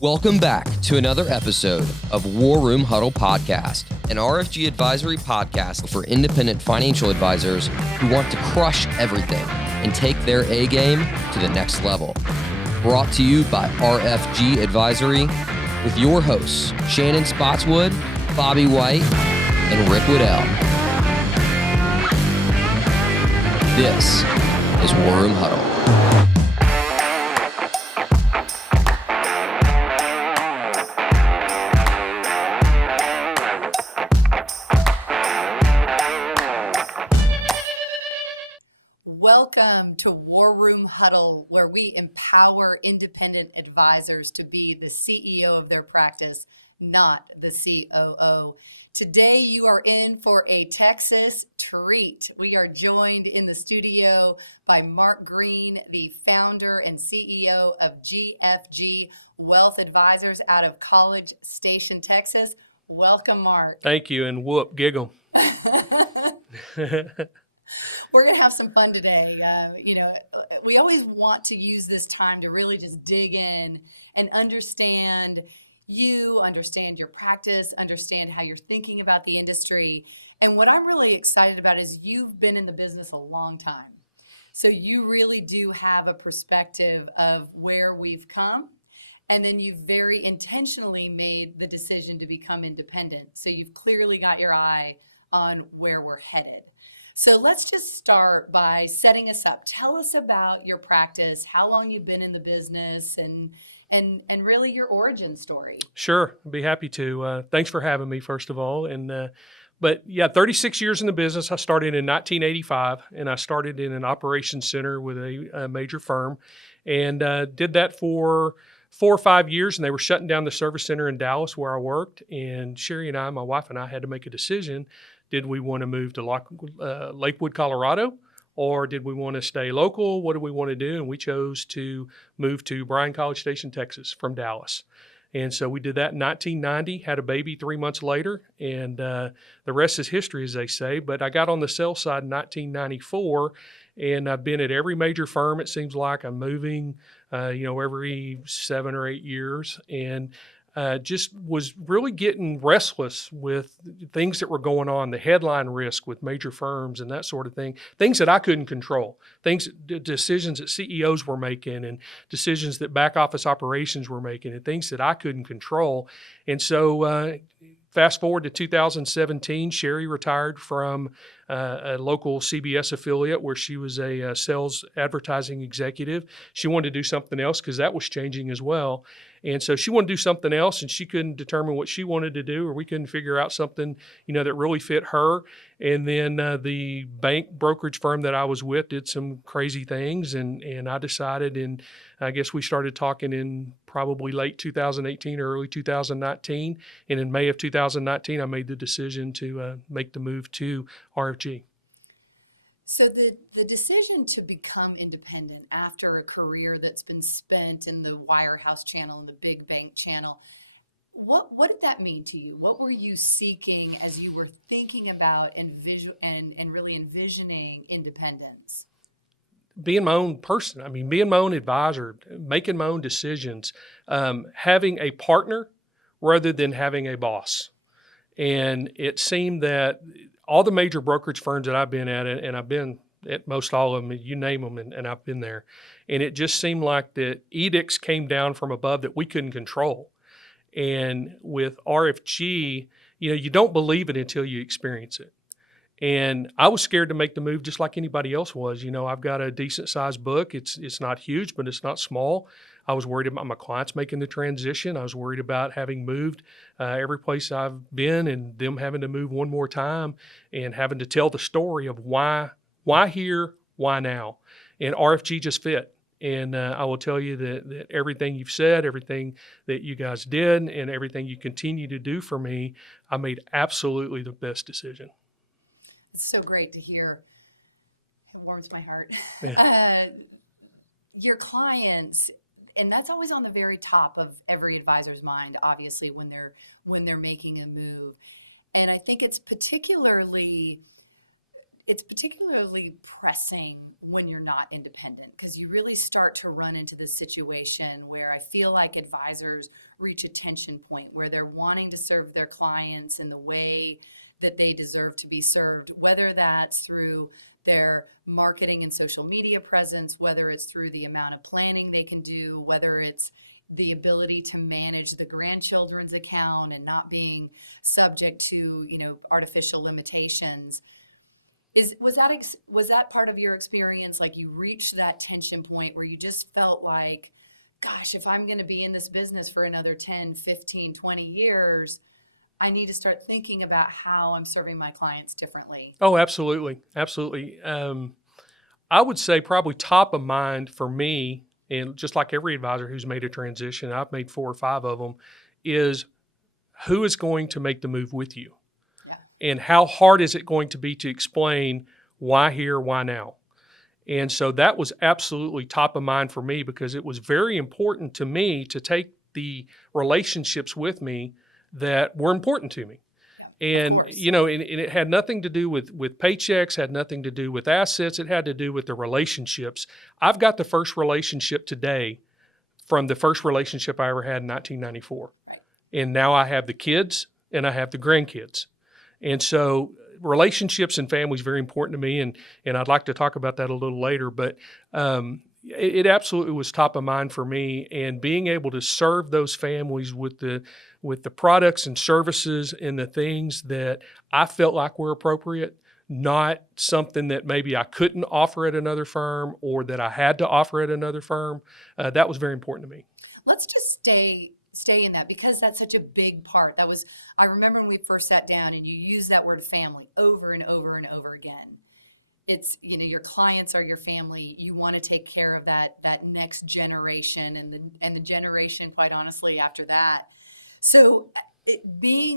Welcome back to another episode of War Room Huddle Podcast, an RFG Advisory podcast for independent financial advisors who want to crush everything and take their A game to the next level. Brought to you by RFG Advisory with your hosts, Shannon Spotswood, Bobby White, and Rick Waddell. This is War Room Huddle. Welcome to War Room Huddle, where we empower independent advisors to be the CEO of their practice, not the COO. Today, you are in for a Texas treat. We are joined in the studio by Mark Green, the founder and CEO of GFG Wealth Advisors out of College Station, Texas. Welcome, Mark. Thank you, and whoop, giggle. We're going to have some fun today. We always want to use this time to really just dig in and understand you, understand your practice, understand how you're thinking about the industry. And what I'm really excited about is you've been in the business a long time. So you really do have a perspective of where we've come. And then you've very intentionally made the decision to become independent. So you've clearly got your eye on where we're headed. So let's just start by setting us up. Tell us about your practice, how long you've been in the business, and really your origin story. Sure, I'd be happy to. Thanks for having me, first of all. But 36 years in the business. I started in 1985, and I started in an operations center with a major firm, and did that for 4 or 5 years, and they were shutting down the service center in Dallas where I worked. And Sherry and I, my wife and I, had to make a decision. Did we want to move to Lakewood, Colorado, or did we want to stay local? What do we want to do? And we chose to move to Bryan, College Station, Texas from Dallas. And so we did that in 1990, had a baby 3 months later, and the rest is history, as they say. But I got on the sales side in 1994, and I've been at every major firm. It seems like I'm moving, every 7 or 8 years, and just was really getting restless with things that were going on, the headline risk with major firms and that sort of thing, things that I couldn't control, decisions that CEOs were making and decisions that back office operations were making and things that I couldn't control. And so fast forward to 2017, Sherry retired from a local CBS affiliate where she was a sales advertising executive. She wanted to do something else because that was changing as well. And so she wanted to do something else, and she couldn't determine what she wanted to do, or we couldn't figure out something, that really fit her. And then the bank brokerage firm that I was with did some crazy things, and I decided, and I guess we started talking in probably late 2018 or early 2019. And in May of 2019, I made the decision to make the move to RFG. So the decision to become independent after a career that's been spent in the wirehouse channel and the big bank channel, what did that mean to you? What were you seeking as you were thinking about and really envisioning independence? Being my own person. Being my own advisor, making my own decisions, having a partner rather than having a boss. And it seemed that all the major brokerage firms that I've been at, and I've been at most all of them, you name them, and I've been there. And it just seemed like the edicts came down from above that we couldn't control. And with RFG, you don't believe it until you experience it. And I was scared to make the move just like anybody else was. I've got a decent sized book. It's not huge, but it's not small. I was worried about my clients making the transition. I was worried about having moved every place I've been and them having to move one more time and having to tell the story of why here, why now. And RFG just fit. And I will tell you that everything you've said, everything that you guys did, and everything you continue to do for me, I made absolutely the best decision. It's so great to hear. It warms my heart. Yeah. Your clients, and that's always on the very top of every advisor's mind, obviously, when they're making a move. And I think it's particularly it's particularly pressing when you're not independent, because you really start to run into this situation where I feel like advisors reach a tension point where they're wanting to serve their clients in the way that they deserve to be served, whether that's through their marketing and social media presence, whether it's through the amount of planning they can do, whether it's the ability to manage the grandchildren's account and not being subject to, artificial limitations. Was that part of your experience? Like, you reached that tension point where you just felt like, gosh, if I'm going to be in this business for another 10, 15, 20 years, I need to start thinking about how I'm serving my clients differently. Oh, absolutely. Absolutely. I would say probably top of mind for me, and just like every advisor who's made a transition, I've made 4 or 5 of them, is who is going to make the move with you? Yeah. And how hard is it going to be to explain why here, why now? And so that was absolutely top of mind for me, because it was very important to me to take the relationships with me that were important to me. Yeah, and, of course. And it had nothing to do with paychecks, had nothing to do with assets. It had to do with the relationships. I've got the first relationship today from the first relationship I ever had in 1994. Right. And now I have the kids and I have the grandkids. And so relationships and family is very important to me, and I'd like to talk about that a little later. But it absolutely was top of mind for me, and being able to serve those families with the products and services and the things that I felt like were appropriate, not something that maybe I couldn't offer at another firm or that I had to offer at another firm. That was very important to me. Let's just stay in that, because that's such a big part. I remember when we first sat down and you used that word family over and over and over again. It's, your clients are your family. You want to take care of that next generation and the generation, quite honestly, after that. So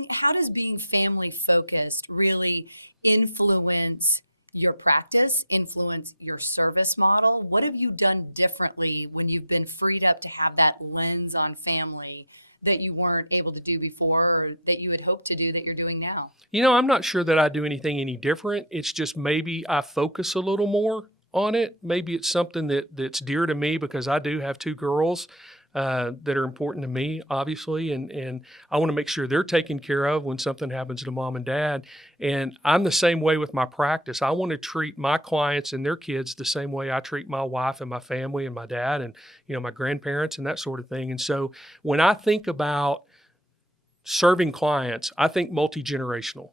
how does being family focused really influence your practice, influence your service model? What have you done differently when you've been freed up to have that lens on family that you weren't able to do before, or that you had hoped to do that you're doing now? I'm not sure that I do anything any different. It's just maybe I focus a little more on it. Maybe it's something that's dear to me, because I do have 2 girls that are important to me, obviously, and I want to make sure they're taken care of when something happens to mom and dad. And I'm the same way with my practice. I want to treat my clients and their kids the same way I treat my wife and my family and my dad and my grandparents and that sort of thing. And so when I think about serving clients, I think multi-generational.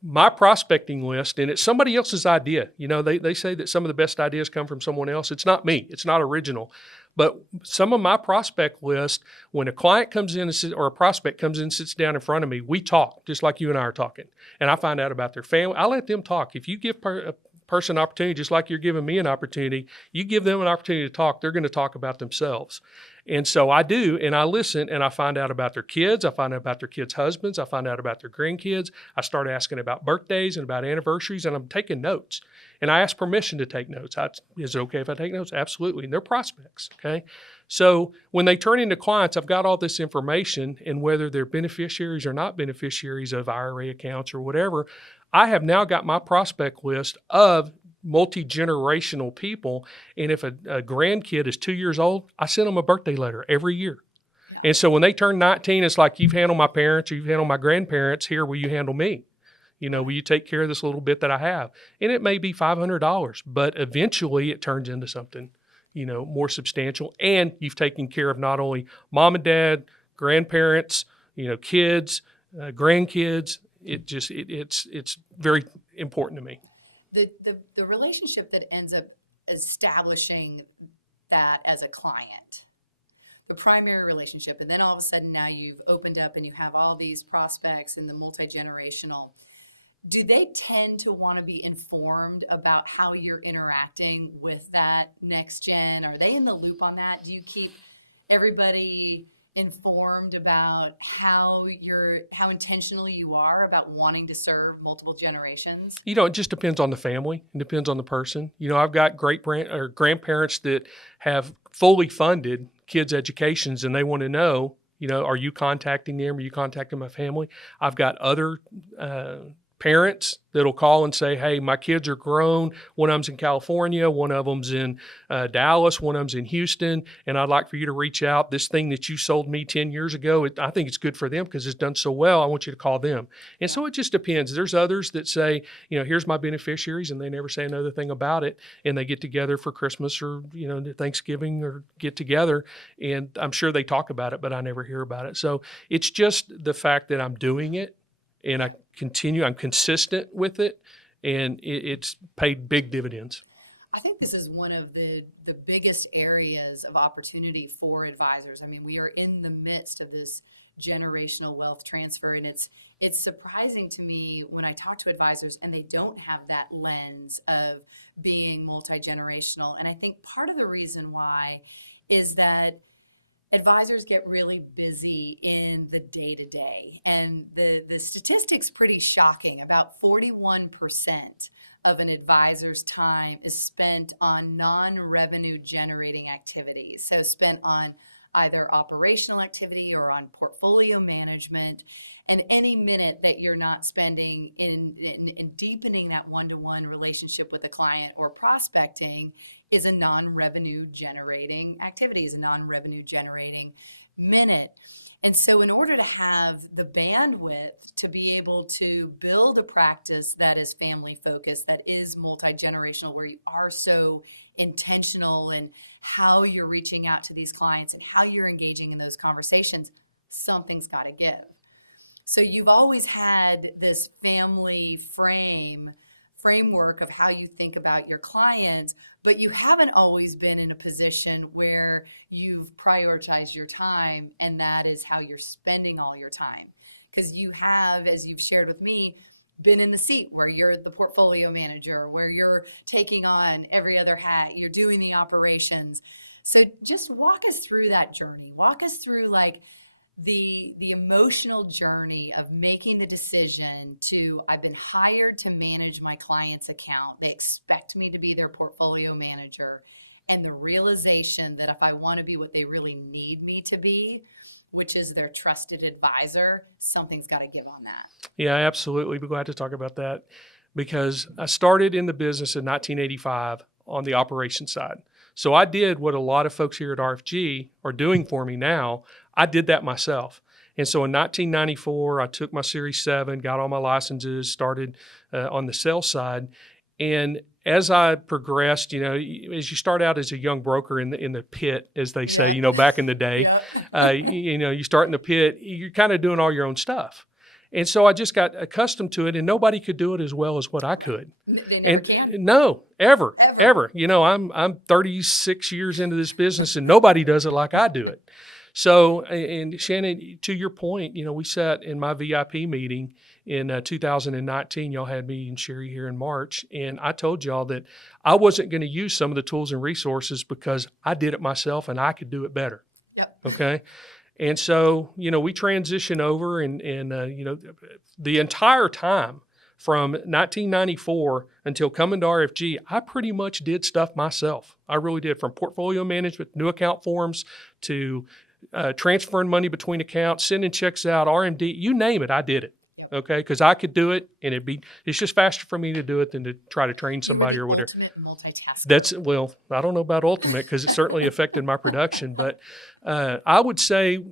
My prospecting list, and it's somebody else's idea. They say that some of the best ideas come from someone else. It's not me. It's not original. But some of my prospect list, when a client comes in or a prospect comes in and sits down in front of me, we talk just like you and I are talking. And I find out about their family. I let them talk. If you give a person an opportunity, just like you're giving me an opportunity, you give them an opportunity to talk, they're going to talk about themselves. And so I do, and I listen, and I find out about their kids. I find out about their kids' husbands. I find out about their grandkids. I start asking about birthdays and about anniversaries, and I'm taking notes. And I ask permission to take notes. Is it okay if I take notes? Absolutely. And they're prospects, okay? So when they turn into clients, I've got all this information, and whether they're beneficiaries or not beneficiaries of IRA accounts or whatever, I have now got my prospect list of multi-generational people. And if a grandkid is 2 years old, I send them a birthday letter every year. Yeah. And so when they turn 19, it's like, you've handled my parents, or you've handled my grandparents, here, will you handle me? Right. Will you take care of this little bit that I have? And it may be $500, but eventually it turns into something, more substantial. And you've taken care of not only mom and dad, grandparents, kids, grandkids. It's very important to me. The relationship that ends up establishing that as a client, the primary relationship, and then all of a sudden now you've opened up and you have all these prospects in the multi-generational, do they tend to want to be informed about how you're interacting with that next gen? Are they in the loop on that? Do you keep everybody informed about how intentional you are about wanting to serve multiple generations? It just depends on the family. It depends on the person. I've got grandparents that have fully funded kids' educations, and they want to know, are you contacting them? Are you contacting my family? I've got other parents that'll call and say, hey, my kids are grown. One of them's in California, one of them's in Dallas, one of them's in Houston, and I'd like for you to reach out. This thing that you sold me 10 years ago, I think it's good for them because it's done so well. I want you to call them. And so it just depends. There's others that say, here's my beneficiaries, and they never say another thing about it, and they get together for Christmas or, Thanksgiving or get together, and I'm sure they talk about it, but I never hear about it. So it's just the fact that I'm doing it, and I'm consistent with it, and it's paid big dividends. I think this is one of the biggest areas of opportunity for advisors. I mean, we are in the midst of this generational wealth transfer, and it's surprising to me when I talk to advisors and they don't have that lens of being multi-generational. And I think part of the reason why is that advisors get really busy in the day-to-day, and the statistic's pretty shocking. About 41% of an advisor's time is spent on non-revenue generating activities. So spent on either operational activity or on portfolio management. And any minute that you're not spending in deepening that one-to-one relationship with a client or prospecting is a non-revenue generating activity, is a non-revenue generating minute. And so in order to have the bandwidth to be able to build a practice that is family focused, that is multi-generational, where you are so intentional in how you're reaching out to these clients and how you're engaging in those conversations, something's got to give. So you've always had this family framework of how you think about your clients, but you haven't always been in a position where you've prioritized your time, and that is how you're spending all your time. Because you have, as you've shared with me, been in the seat where you're the portfolio manager, where you're taking on every other hat, you're doing the operations. So just walk us through that journey. Walk us through the emotional journey of making the decision to, I've been hired to manage my client's account. They expect me to be their portfolio manager. And the realization that if I want to be what they really need me to be, which is their trusted advisor, something's got to give on that. Yeah, absolutely. We're glad to talk about that, because I started in the business in 1985 on the operations side. So I did what a lot of folks here at RFG are doing for me now. I did that myself. And so in 1994, I took my Series 7, got all my licenses, started on the sales side. And as I progressed, as you start out as a young broker in the pit, as they say, back in the day, you start in the pit, you're kind of doing all your own stuff. And so I just got accustomed to it, and nobody could do it as well as what I could. They never can. No, ever. I'm 36 years into this business, and nobody does it like I do it. So, and Shannon, to your point, we sat in my VIP meeting in 2019. Y'all had me and Sherry here in March, and I told y'all that I wasn't going to use some of the tools and resources because I did it myself and I could do it better. Yep. Okay. And so, we transition over, and the entire time from 1994 until coming to RFG, I pretty much did stuff myself. I really did, from portfolio management, new account forms, to transferring money between accounts, sending checks out, RMD, you name it, I did it. Yep. Okay, because I could do it, and it's just faster for me to do it than to try to train somebody or whatever. You were the ultimate multitasker. I don't know about ultimate, because it certainly affected my production, but I would say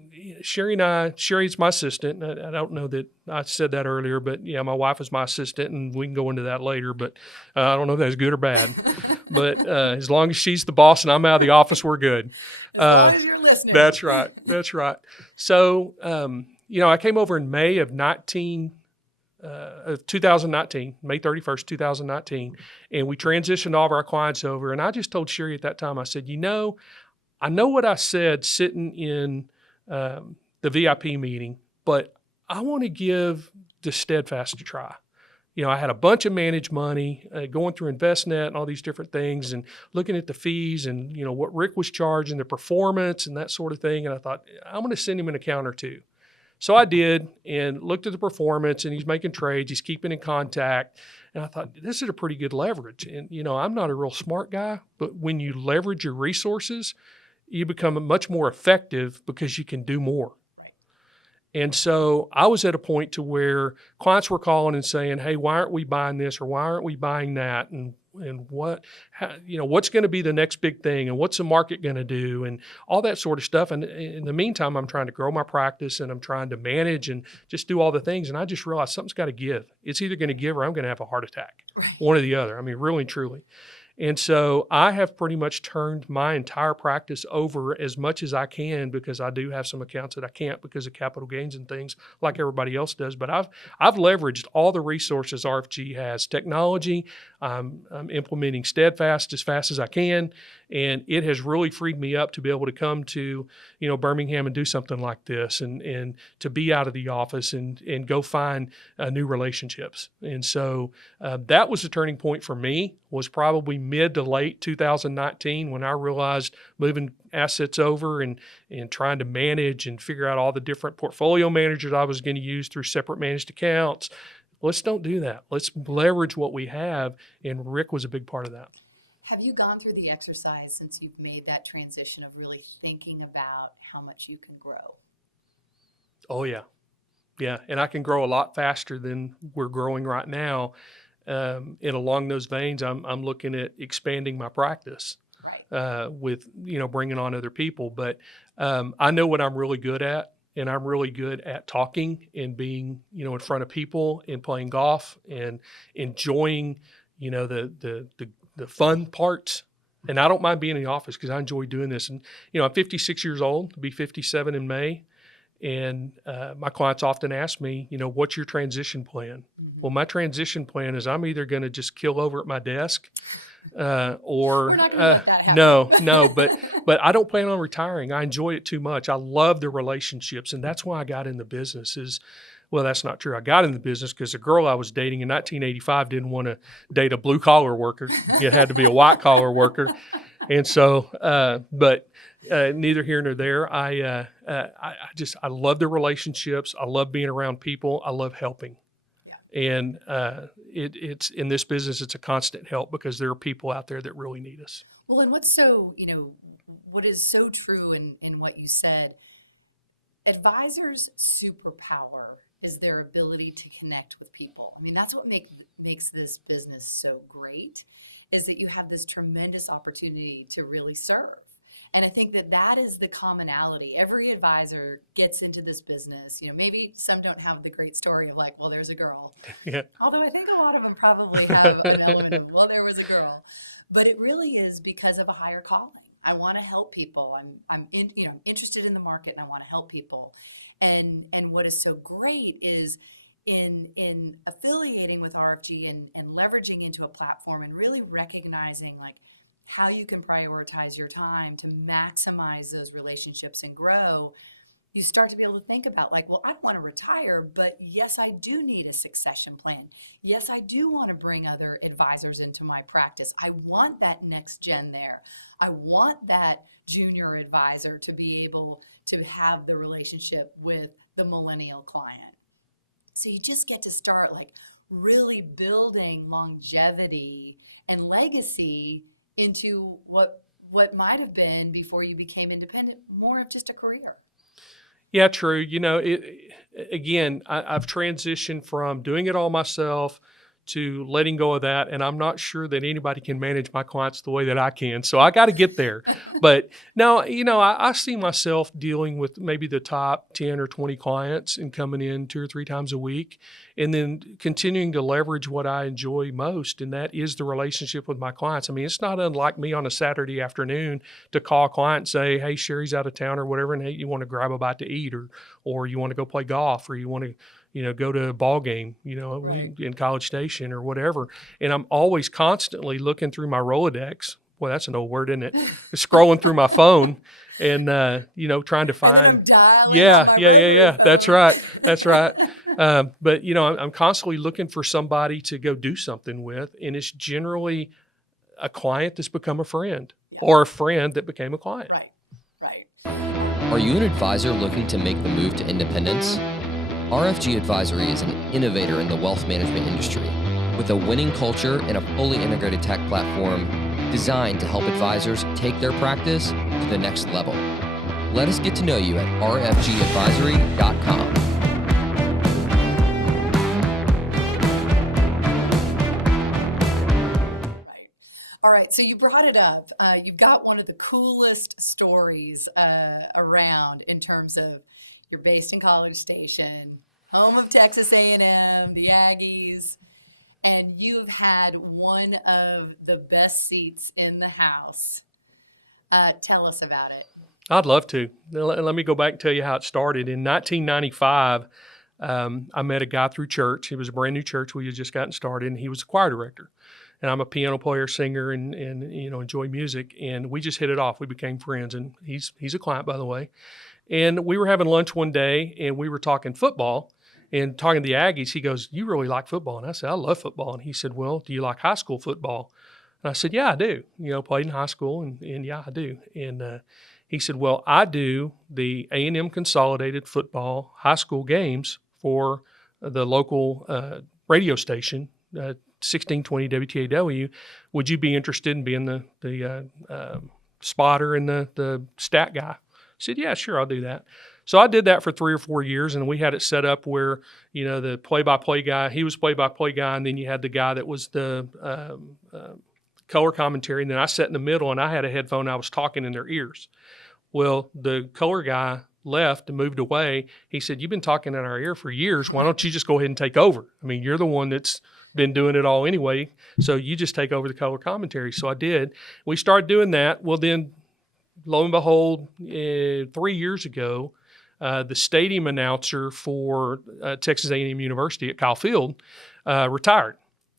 Sherry's my assistant. I don't know that I said that earlier, but yeah, my wife is my assistant, and we can go into that later, but I don't know if that's good or bad. But as long as she's the boss and I'm out of the office, we're good. As long as you're listening. That's right. So, I came over in May of 2019, May 31st, 2019, and we transitioned all of our clients over. And I just told Sherry at that time, I said, I know what I said sitting in the VIP meeting, but I want to give the Steadfast a try. I had a bunch of managed money going through InvestNet and all these different things, and looking at the fees and, what Rick was charging, the performance and that sort of thing. And I thought, I'm going to send him an account or two. So I did, and looked at the performance, and he's making trades, he's keeping in contact. And I thought, this is a pretty good leverage. And, I'm not a real smart guy, but when you leverage your resources, you become much more effective because you can do more. Right. And so I was at a point to where clients were calling and saying, hey, why aren't we buying this or why aren't we buying that? And what's going to be the next big thing and what's the market going to do and all that sort of stuff. And in the meantime, I'm trying to grow my practice and I'm trying to manage and just do all the things. And I just realized something's got to give. It's either going to give or I'm going to have a heart attack. Right. One or the other. I mean, really and truly. And so I have pretty much turned my entire practice over as much as I can, because I do have some accounts that I can't because of capital gains and things like everybody else does. But I've leveraged all the resources RFG has. Technology, I'm implementing Steadfast as fast as I can, and it has really freed me up to be able to come to Birmingham and do something like this, and to be out of the office and go find new relationships. And so that was the turning point for me, was probably mid to late 2019, when I realized moving assets over and trying to manage and figure out all the different portfolio managers I was going to use through separate managed accounts. Let's don't do that. Let's leverage what we have. And Rick was a big part of that. Have you gone through the exercise since you've made that transition of really thinking about how much you can grow? Oh, yeah. Yeah. And I can grow a lot faster than we're growing right now. And along those veins, I'm looking at expanding my practice. Right. With, bringing on other people. But I know what I'm really good at. And I'm really good at talking and being, in front of people and playing golf and enjoying, the fun parts. And I don't mind being in the office because I enjoy doing this. And, I'm 56 years old, I'll be 57 in May. And my clients often ask me, what's your transition plan? Mm-hmm. Well, my transition plan is I'm either going to just kill over at my desk or... We're not going to let that happen. No, but I don't plan on retiring. I enjoy it too much. I love the relationships, and that's why I got in the business is... Well, that's not true. I got in the business because the girl I was dating in 1985 didn't want to date a blue-collar worker. It had to be a white-collar worker. And so, but neither here nor there. I love the relationships. I love being around people. I love helping. Yeah. And it's in this business, it's a constant help because there are people out there that really need us. Well, and what's so, what is so true in what you said, advisors' superpower is their ability to connect with people. I mean, that's what makes this business so great, is that you have this tremendous opportunity to really serve. And I think that is the commonality. Every advisor gets into this business. Maybe some don't have the great story of like, well, there's a girl. Yeah. Although I think a lot of them probably have an element of, well, there was a girl. But it really is because of a higher calling. I want to help people. I'm interested in the market and I want to help people. And what is so great is in affiliating with RFG and leveraging into a platform and really recognizing like how you can prioritize your time to maximize those relationships and grow, you start to be able to think about like, well, I don't want to retire, but yes, I do need a succession plan. Yes, I do want to bring other advisors into my practice. I want that next gen there. I want that junior advisor to be able to have the relationship with the millennial client. So you just get to start like really building longevity and legacy into what might have been, before you became independent, more of just a career. Yeah, true. I've transitioned from doing it all myself to letting go of that. And I'm not sure that anybody can manage my clients the way that I can. So I got to get there. But now, I see myself dealing with maybe the top 10 or 20 clients and coming in 2 or 3 times a week, and then continuing to leverage what I enjoy most. And that is the relationship with my clients. I mean, it's not unlike me on a Saturday afternoon to call a client and say, hey, Sherry's out of town or whatever. And hey, you want to grab a bite to eat, or you want to go play golf, or you want to, go to a ball game, right, in College Station or whatever. And I'm always constantly looking through my Rolodex. Well, that's an old word, isn't it? Scrolling through my phone and, trying to find. And then I'm dialing on my rotary phone. That's right. But, I'm constantly looking for somebody to go do something with. And it's generally a client that's become a friend, or a friend that became a client. Right. Are you an advisor looking to make the move to independence? RFG Advisory is an innovator in the wealth management industry with a winning culture and a fully integrated tech platform designed to help advisors take their practice to the next level. Let us get to know you at rfgadvisory.com. All right, so you brought it up. You've got one of the coolest stories around in terms of you're based in College Station, home of Texas A&M, the Aggies, and you've had one of the best seats in the house. Tell us about it. I'd love to. Let me go back and tell you how it started. In 1995, I met a guy through church. It was a brand new church. We had just gotten started, and he was a choir director. And I'm a piano player, singer, and enjoy music. And we just hit it off. We became friends. And he's a client, by the way. And we were having lunch one day, and we were talking football and talking to the Aggies. He goes, "You really like football?" And I said, "I love football." And he said, "Well, do you like high school football?" And I said, "Yeah, I do. Played in high school, and yeah, I do." And he said, "Well, I do the A&M Consolidated Football high school games for the local radio station, 1620 WTAW. Would you be interested in being the spotter and the stat guy?" I said, "Yeah, sure, I'll do that." So I did that for 3 or 4 years, and we had it set up where, the play-by-play guy, he was play-by-play guy, and then you had the guy that was the color commentary, and then I sat in the middle, and I had a headphone. I was talking in their ears. Well, the color guy left and moved away. He said, "You've been talking in our ear for years. Why don't you just go ahead and take over? I mean, you're the one that's been doing it all anyway, so you just take over the color commentary." So I did. We started doing that. Well, then, lo and behold, 3 years ago, the stadium announcer for Texas A&M University at Kyle Field retired.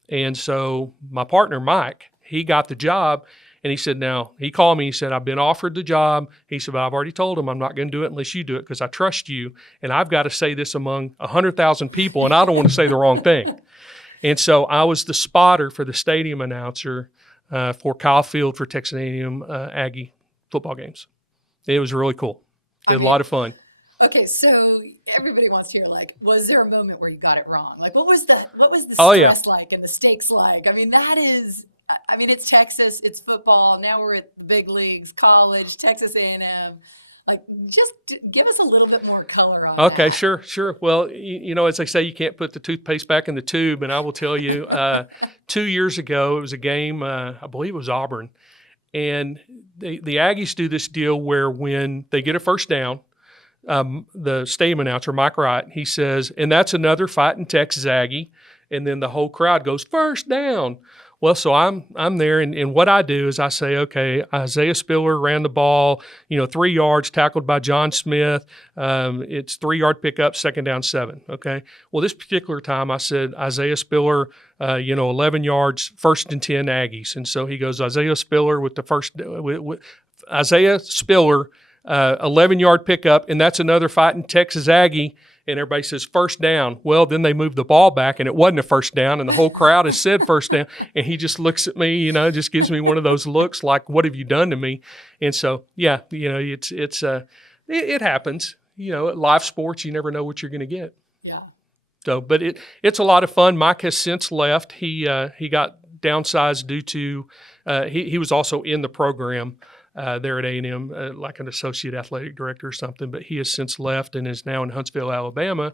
And so my partner, Mike, he got the job. And he said, he called me, he said, "I've been offered the job." He said, "But I've already told him I'm not going to do it unless you do it because I trust you. And I've got to say this among 100,000 people, and I don't want to say the wrong thing." And so I was the spotter for the stadium announcer for Kyle Field for Texas A&M Aggie football games. It was really cool. It was a lot of fun. Okay, so everybody wants to hear, was there a moment where you got it wrong? What was the stress like and the stakes like? I mean, it's Texas, it's football. Now we're at the big leagues, college, Texas A&M. Just give us a little bit more color on that. Okay, sure. Well, as they say, you can't put the toothpaste back in the tube. And I will tell you, 2 years ago, it was a game, I believe it was Auburn. And the Aggies do this deal where when they get a first down, the stadium announcer, Mike Wright, he says, "And that's another fighting Texas Aggie." And then the whole crowd goes, "First down." Well, so I'm there, and what I do is I say, okay, Isaiah Spiller ran the ball, 3 yards, tackled by John Smith. It's 3-yard pickup, 2nd down, 7. Okay. Well, this particular time I said Isaiah Spiller, 11 yards, 1st and 10 Aggies, and so he goes Isaiah Spiller with the Isaiah Spiller, 11-yard pickup, and that's another fighting Texas Aggie. And everybody says first down. Well, then they moved the ball back, and it wasn't a first down, and the whole crowd has said first down. And he just looks at me, just gives me one of those looks like, "What have you done to me?" And so, yeah, it happens. Live sports, you never know what you're going to get. Yeah. So, but it's a lot of fun. Mike has since left. He got downsized due to he was also in the program there at A&M, like an associate athletic director or something, but he has since left and is now in Huntsville, Alabama,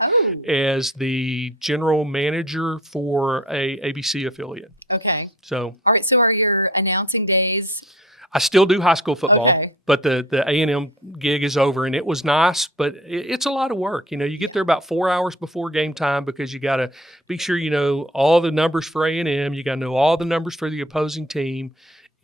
as the general manager for a ABC affiliate. Okay. So, all right. So are your announcing days? I still do high school football, okay, but the A&M gig is over, and it was nice, but it's a lot of work. You get there about 4 hours before game time because you got to be sure you know all the numbers for A&M. You got to know all the numbers for the opposing team.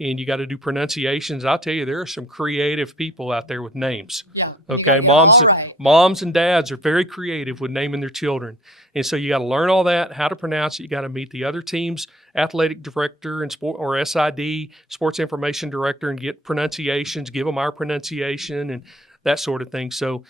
And you got to do pronunciations. I'll tell you, there are some creative people out there with names. Yeah, and you got to get them all right. Moms and dads are very creative with naming their children. And so you got to learn all that, how to pronounce it. You got to meet the other team's athletic director and SID, sports information director, and get pronunciations, give them our pronunciation and that sort of thing. So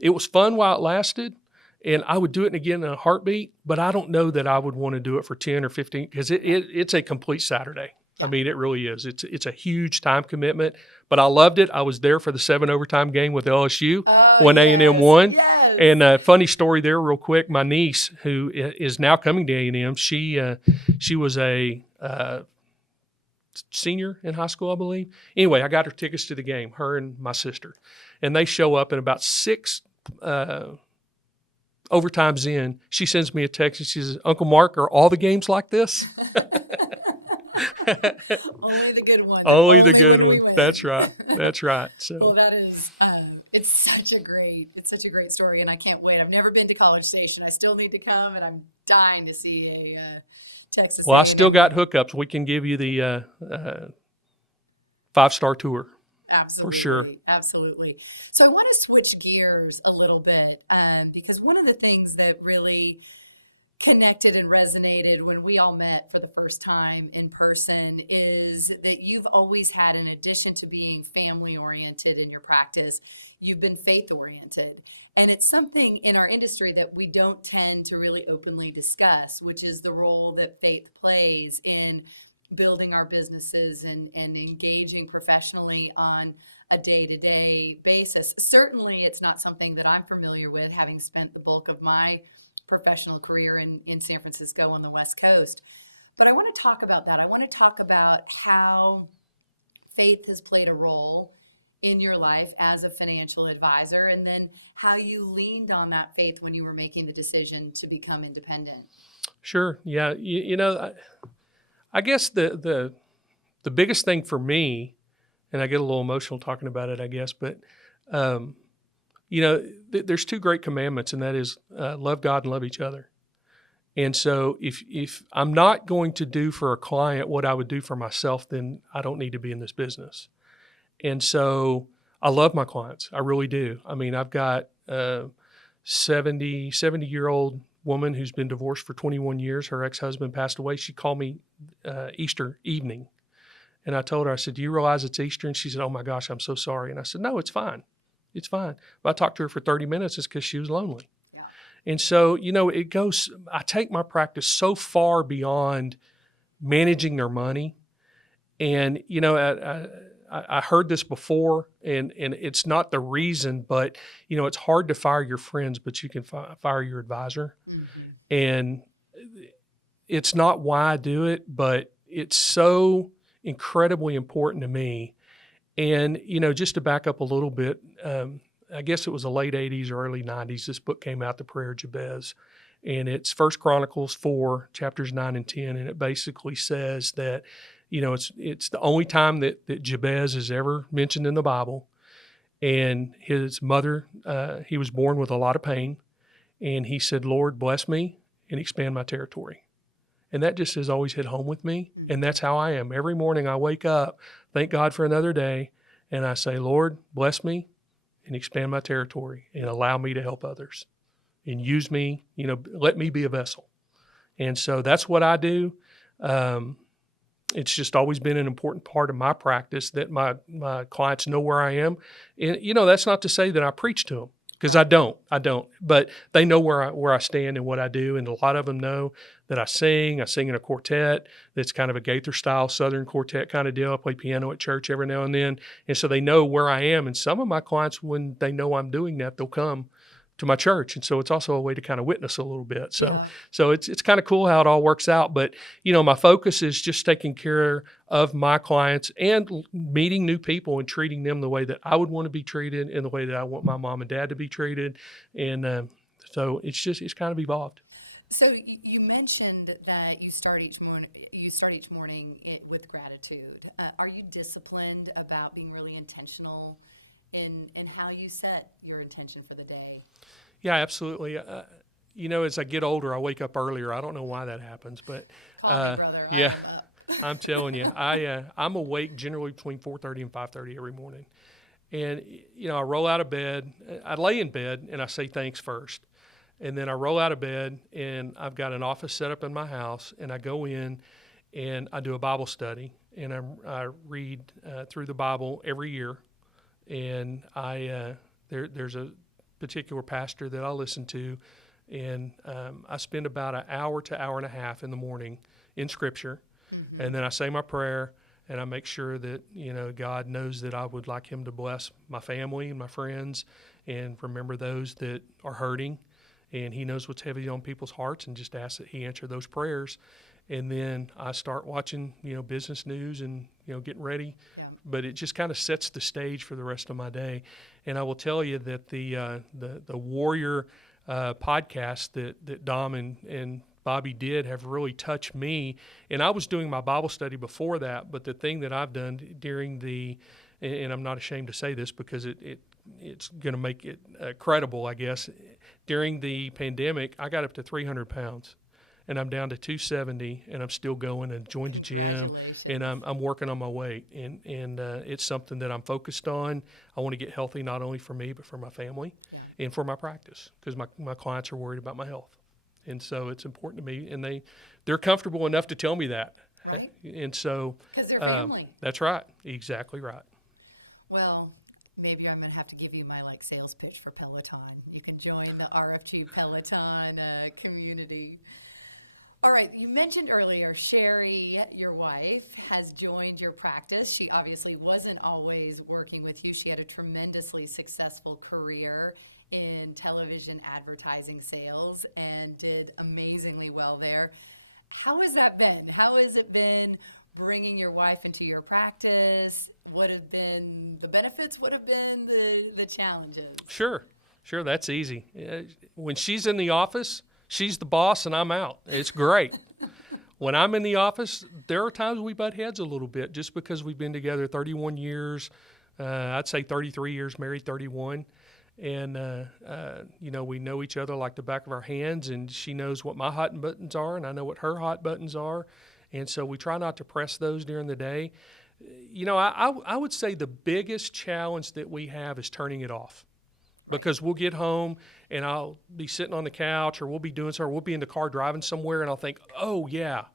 it was fun while it lasted. And I would do it again in a heartbeat, but I don't know that I would want to do it for 10 or 15 because it's a complete Saturday. Yeah. I mean, it really is. It's a huge time commitment, but I loved it. I was there for the 7 overtime game with LSU when A&M won. Yes. And a funny story there real quick. My niece, who is now coming to A&M, she was a senior in high school, I believe. Anyway, I got her tickets to the game, her and my sister. And they show up, and about 6 overtimes in, she sends me a text and she says, "Uncle Mark, are all the games like this?" Only the good ones. Only the Only good when we ones. win. That's right. That's right. So. Well, that is, it's such a great story, and I can't wait. I've never been to College Station. I still need to come, and I'm dying to see a Texas A&M. Well, I still got game. hookups. We can give you the 5-star tour. Absolutely. For sure. Absolutely. So I want to switch gears a little bit because one of the things that really connected and resonated when we all met for the first time in person is that you've always had, in addition to being family oriented in your practice, you've been faith oriented. And it's something in our industry that we don't tend to really openly discuss, which is the role that faith plays in building our businesses and engaging professionally on a day-to-day basis. Certainly, it's not something that I'm familiar with, having spent the bulk of my professional career in San Francisco on the West Coast. But I want to talk about that. I want to talk about how faith has played a role in your life as a financial advisor, and then how you leaned on that faith when you were making the decision to become independent. Sure. Yeah. I guess the biggest thing for me, and I get a little emotional talking about it, I guess, but there's 2 great commandments, and that is love God and love each other. And so if I'm not going to do for a client what I would do for myself, then I don't need to be in this business. And so I love my clients. I really do. I mean, I've got a 70-year-old woman who's been divorced for 21 years. Her ex-husband passed away. She called me Easter evening. And I told her, I said, do you realize it's Easter? And she said, oh my gosh, I'm so sorry. And I said, no, it's fine. It's fine. But I talked to her for 30 minutes. It's because she was lonely. Yeah. And so, I take my practice so far beyond managing their money. And, I heard this before, and it's not the reason, but, it's hard to fire your friends, but you can fire your advisor. Mm-hmm. And it's not why I do it, but it's so incredibly important to me. And, just to back up a little bit, I guess it was the late 80s or early 90s, this book came out, The Prayer of Jabez. And it's 1 Chronicles 4, chapters 9 and 10. And it basically says that, it's the only time that Jabez is ever mentioned in the Bible. And his mother, he was born with a lot of pain. And he said, Lord, bless me and expand my territory. And that just has always hit home with me. Mm-hmm. And that's how I am. Every morning I wake up, thank God for another day. And I say, Lord, bless me and expand my territory and allow me to help others and use me, let me be a vessel. And so that's what I do. It's just always been an important part of my practice that my clients know where I am. And, that's not to say that I preach to them, because right. I don't. But they know where I stand and what I do. And a lot of them know that I sing in a quartet that's kind of a Gaither-style Southern quartet kind of deal. I play piano at church every now and then. And so they know where I am. And some of my clients, when they know I'm doing that, they'll come to my church. And so it's also a way to kind of witness a little bit. So, yeah. So it's kind of cool how it all works out. But, my focus is just taking care of my clients and meeting new people and treating them the way that I would want to be treated and the way that I want my mom and dad to be treated. And so it's kind of evolved. So you mentioned that you start each morning with gratitude. Are you disciplined about being really intentional in how you set your intention for the day? Yeah, absolutely. As I get older, I wake up earlier. I don't know why that happens, but call me, brother. I am up. I'm telling you, I'm awake generally between 4:30 and 5:30 every morning, and I roll out of bed. I lay in bed and I say thanks first, and then I roll out of bed and I've got an office set up in my house, and I go in and I do a Bible study, and I read through the Bible every year, and there's a particular pastor that I listen to, and I spend about an hour to hour and a half in the morning in Scripture, mm-hmm. and then I say my prayer, and I make sure that God knows that I would like Him to bless my family and my friends, and remember those that are hurting, and He knows what's heavy on people's hearts, and just ask that He answer those prayers. And then I start watching, business news and, getting ready. Yeah. But it just kind of sets the stage for the rest of my day. And I will tell you that the Warrior podcast that Dom and Bobby did have really touched me. And I was doing my Bible study before that, but the thing that I've done during and I'm not ashamed to say this because it's going to make it credible, I guess. During the pandemic, I got up to 300 pounds. And I'm down to 270, and I'm still going and joined the gym. Congratulations. And I'm working on my weight. And it's something that I'm focused on. I want to get healthy not only for me, but for my family and for my practice, because my clients are worried about my health. And so it's important to me. And they're comfortable enough to tell me that. Right. And so. Because they're family. That's right. Exactly right. Well, maybe I'm going to have to give you my sales pitch for Peloton. You can join the RFG Peloton community. All right, you mentioned earlier, Sherry, your wife, has joined your practice. She obviously wasn't always working with you. She had a tremendously successful career in television advertising sales and did amazingly well there. How has that been? How has it been bringing your wife into your practice? What have been the benefits? What have been the challenges? Sure, that's easy. When she's in the office, she's the boss and I'm out. It's great. When I'm in the office, there are times we butt heads a little bit just because we've been together 31 years. I'd say 33 years, married 31. And, we know each other like the back of our hands, and she knows what my hot buttons are and I know what her hot buttons are. And so we try not to press those during the day. I would say the biggest challenge that we have is turning it off. Right. Because we'll get home and I'll be sitting on the couch or we'll be doing something, we'll be in the car driving somewhere and I'll think, oh yeah,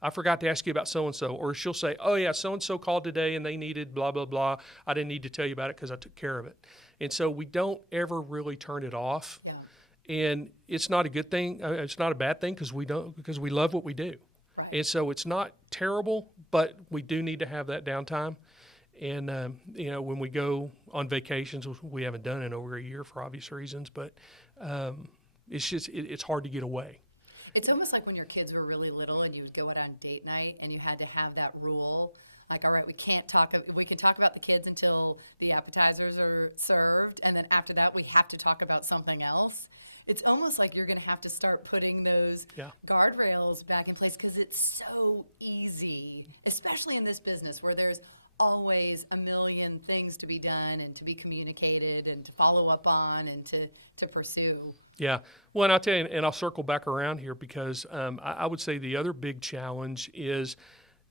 I forgot to ask you about so-and-so. Or she'll say, oh yeah, so-and-so called today and they needed blah, blah, blah. I didn't need to tell you about it because I took care of it. And so we don't ever really turn it off. Yeah. And it's not a good thing. It's not a bad thing because we love what we do. Right. And so it's not terrible, but we do need to have that downtime. And, when we go on vacations, we haven't done it in over a year for obvious reasons, but it's hard to get away. It's almost like when your kids were really little and you would go out on date night and you had to have that rule. Like, all right, we can talk about the kids until the appetizers are served. And then after that, we have to talk about something else. It's almost like you're going to have to start putting those guardrails back in place because it's so easy, especially in this business where there's always a million things to be done and to be communicated and to follow up on and to pursue. Yeah. Well, and I'll tell you, and I'll circle back around here because I would say the other big challenge is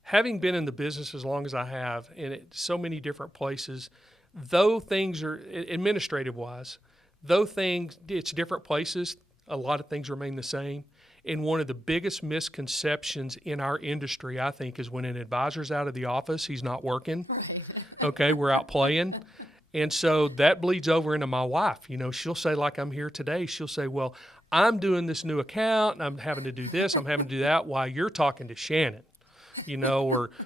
having been in the business as long as I have and at so many different places, though things are administrative-wise, it's different places, a lot of things remain the same. And one of the biggest misconceptions in our industry, I think, is when an advisor's out of the office, he's not working. Right. Okay, we're out playing. And so that bleeds over into my wife. She'll say, like I'm here today, she'll say, well, I'm doing this new account, and I'm having to do this, I'm having to do that while you're talking to Shannon.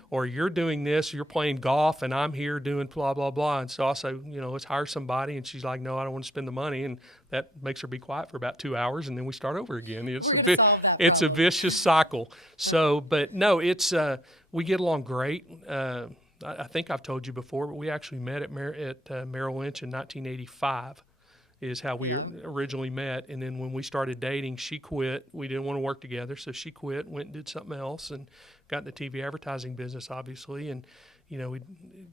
Or you're doing this, you're playing golf, and I'm here doing blah, blah, blah. And so I'll say, let's hire somebody. And she's like, no, I don't want to spend the money. And that makes her be quiet for about 2 hours, and then we start over again. We're going to solve that problem. It's a vicious cycle. So, but no, we get along great. I think I've told you before, but we actually met at Merrill Lynch in 1985. Is how we originally met. And then when we started dating, she quit. We didn't want to work together, so she quit, went and did something else, and got in the TV advertising business, obviously. And, we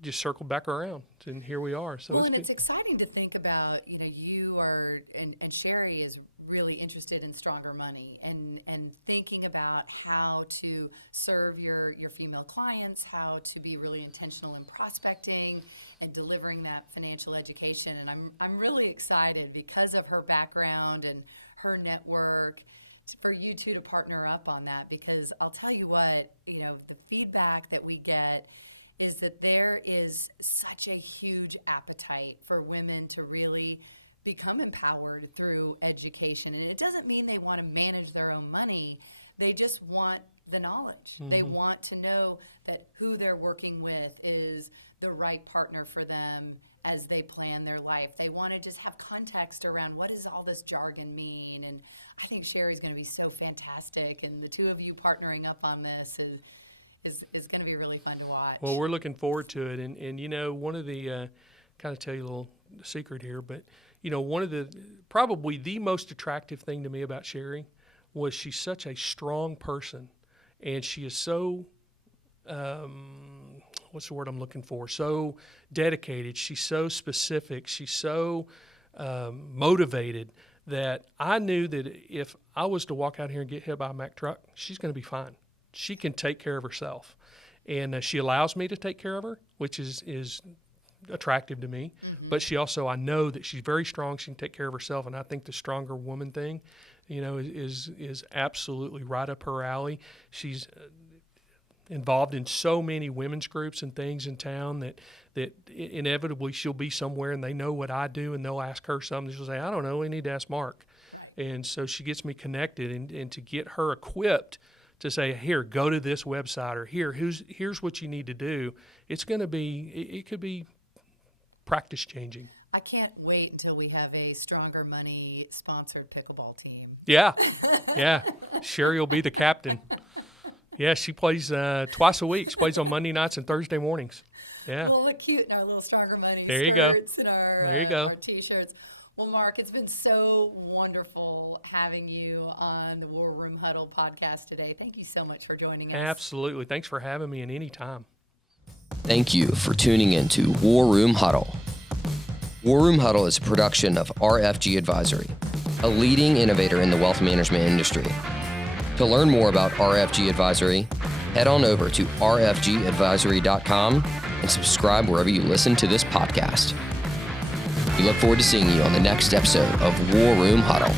just circled back around, and here we are. So well, and it's exciting to think about, you are, and Sherry is really interested in stronger money and thinking about how to serve your female clients, how to be really intentional in prospecting and delivering that financial education. And I'm really excited because of her background and her network for you two to partner up on that, because I'll tell you what, the feedback that we get is that there is such a huge appetite for women to really become empowered through education. And it doesn't mean they want to manage their own money. They just want the knowledge. Mm-hmm. They want to know that who they're working with is the right partner for them as they plan their life. They want to just have context around what does all this jargon mean. And I think Sherry's going to be so fantastic. And the two of you partnering up on this is going to be really fun to watch. Well, we're looking forward to it. And one of the, kind of tell you a little secret here, but, one of the, probably the most attractive thing to me about Sherry was she's such a strong person, and she is so, what's the word I'm looking for? So dedicated. She's so specific. She's so motivated that I knew that if I was to walk out here and get hit by a Mack truck, she's going to be fine. She can take care of herself. And she allows me to take care of her, which is attractive to me. Mm-hmm. But she also, I know that she's very strong. She can take care of herself. And I think the stronger woman thing, is absolutely right up her alley. She's involved in so many women's groups and things in town that inevitably she'll be somewhere and they know what I do and they'll ask her something. She'll say, I don't know, we need to ask Mark. Right. And so she gets me connected and to get her equipped to say, here, go to this website, or here's what you need to do. It could be practice changing. I can't wait until we have a Stronger Money sponsored pickleball team. Yeah. Sherry will be the captain. Yeah, she plays twice a week. She plays on Monday nights and Thursday mornings. Yeah. We'll look cute in our little Stronger Money skirts and our T-shirts. Well, Mark, it's been so wonderful having you on the War Room Huddle podcast today. Thank you so much for joining us. Absolutely. Thanks for having me at any time. Thank you for tuning in to War Room Huddle. War Room Huddle is a production of RFG Advisory, a leading innovator in the wealth management industry. To learn more about RFG Advisory, head on over to rfgadvisory.com and subscribe wherever you listen to this podcast. We look forward to seeing you on the next episode of War Room Huddle.